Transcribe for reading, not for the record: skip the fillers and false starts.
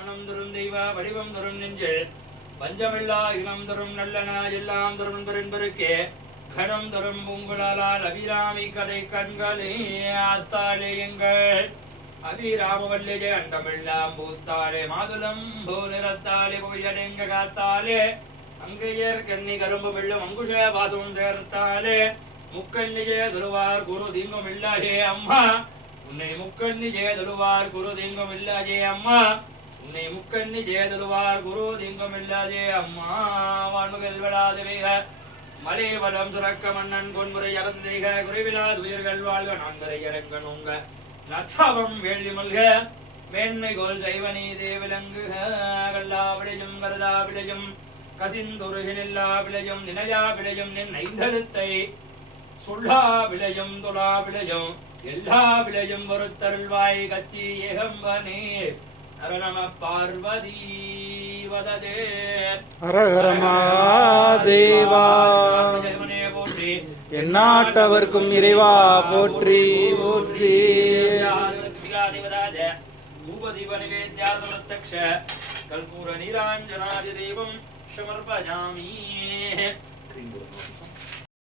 தரும் தெய்வ வடிவம் தரும் நெஞ்சில் பஞ்சமில்லா இனம் தரும் நல்லன எல்லாம் தரும் பெரும்பெருக்கே கணம் தரும் பூங்குழலால் அபிராமி கதை கண்களே ஆத்தாளே எங்கள் அபிராமவல்லியே அண்டமெல்லாம் பூத்தாளே மாதுளம் பூ நிறத்தாளே புயடெங்க காத்தாளே அங்கையர் கன்னி கரும்பு வெள்ளம் அங்குஷ வாசம் சேர்த்தாளே முக்கண்ணியே துருவார் குரு தீங்கும் இல்லாதே அம்மா உன்னை முக்கண்ணி ஜெயதலுவார் குரு தீங்கும் இல்லாதே அம்மா உன்னை முக்கண்ணி ஜெயதலுவார் குரு தீங்கும் இல்லாதே அம்மா வான்முகல் விடாது வேக மலை வளம் சுரக்க மன்னன் கொன்முறை அரசு செய்க குறைவிலாது உயிர்கள் வாழ்க நான்கரை இறங்க நோங்க நற்றாவம் வேள்வி மல்க மேன்மை கோல் சைவனி தேவிலங்குக கல்லா விளையும் கருதா விளையும் கசிந்துருகினில்லா விளையும் நினையா விளையும் நின் ஐந்தருத்தை சொல்லா விளையும் தொழா விளையும் எல்லா விளையும் ஒருத்தருள்வாய் கச்சி ஏகம்பனே ஹரணம பார்வதி வததே ஹரஹர மகாதேவா போற்றி எந்நாட்டவர்க்கும் இறைவா போற்றி போற்றி தூபதீப நிவேத்யார்த்த பிரத்யக்ஷ கல்பூர நீராஞ்சனாதி தேவம் சமர்ப்பயாமி.